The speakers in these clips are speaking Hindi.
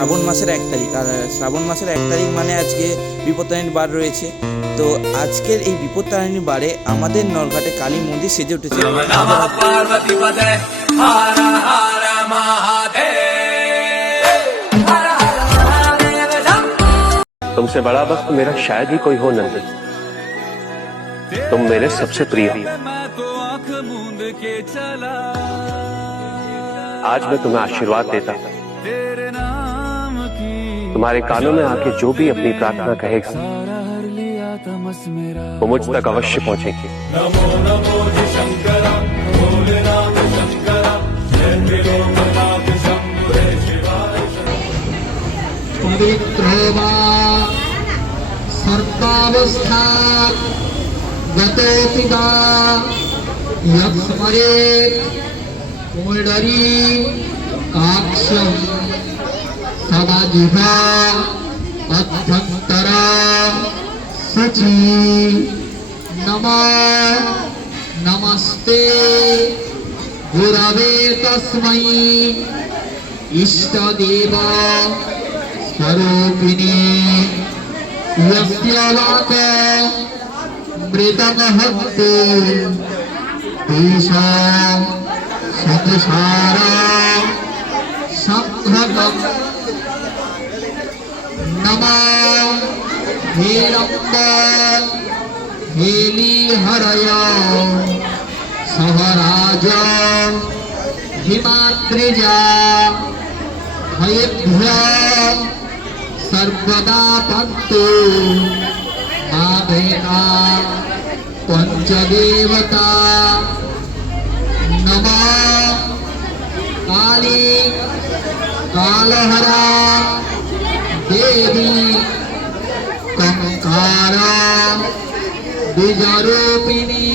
শ্রাবণ মাসের 1 তারিখ, আর শ্রাবণ মাসের 1 তারিখ মানে আজকে বিপত্তারিণী বার রয়েছে। তো আজকের এই বিপত্তারিণী বারে আমাদের নলঘাটে কালী মন্দির সেজে উঠেছে। तुमसे बड़ा वक्त मेरा शायद ही कोई हो नंदन। तुम मेरे सबसे प्रिय हो। आज मैं तुम्हें आशीर्वाद देता हूं। तुम्हारे कानों में आके जो भी अपनी प्रार्थना कहेगा वो मुझ तक अवश्य पहुंचेगी। पवित्रो सर्वावस्था गतोऽपि वा यत्स्मरेत् पुण्डरी काक्षं सदा जिह्वा अभ्यन्तर शुचि। नमो नमस्ते गुरवे तस्मै इष्टदेव स्वरूपिणी यस्य वाक मृतमहत्ते तेषां सतसार संघतम्। नमो हेरम्ब हेलीहरय सहराज हिमाद्रिजा भयेभ्यः सर्वदा पन्तु मामेना पंचदेवता। नमः काली कालहरा देवी कंकारा बीजरूपिणी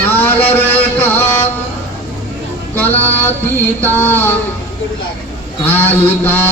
कालरूपा कलातीता कालिका